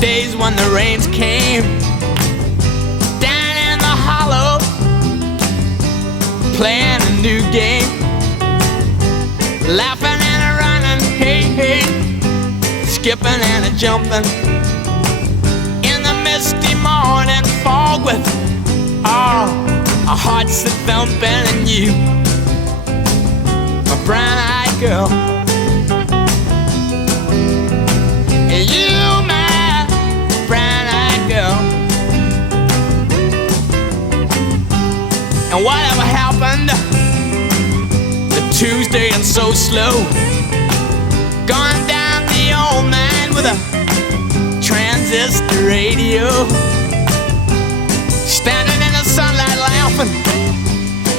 days when the rains came down in the hollow, playing a new game, laughing and a running, hey, hey, skipping and a jumping in the misty morning fog with our hearts a thumping, and you, my brown-eyed girl, and you, my brown-eyed girl. And whatever happened to Tuesday and so slow, gone down the old man with a transistor radio, standing in the sunlight laughing,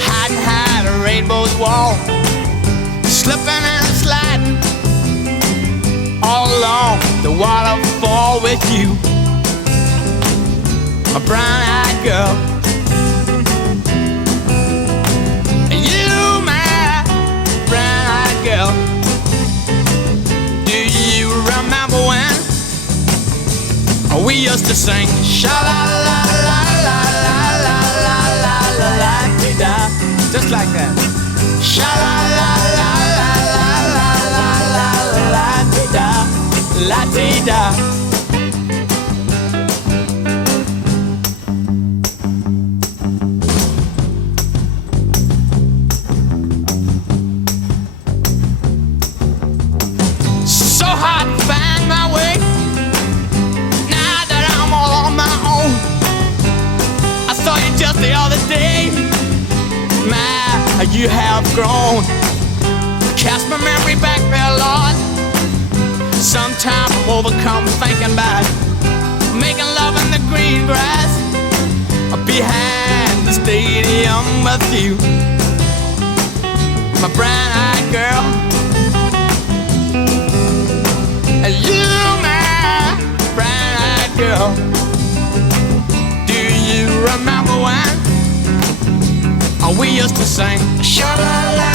hiding behind a rainbow's wall, slipping and sliding all along the waterfall with you, a brown-eyed girl. And you, my brown-eyed girl. Do you remember when we used to sing sha-la-la-la-la-la-la-la-la-la-la-la-la-la-la-la, just like that. Sha-la-la-la-la-la-la-la-la-la-la-la-la-la-la. So hard to find my way now that I'm all on my own. I saw you just the other day, my, how you have grown. Cast my memory back there, Lord. Sometimes I'm overcome thinking about making love in the green grass behind the stadium with you, my brown-eyed girl. And you, my brown-eyed girl. Do you remember when we used to sing sha-la-la?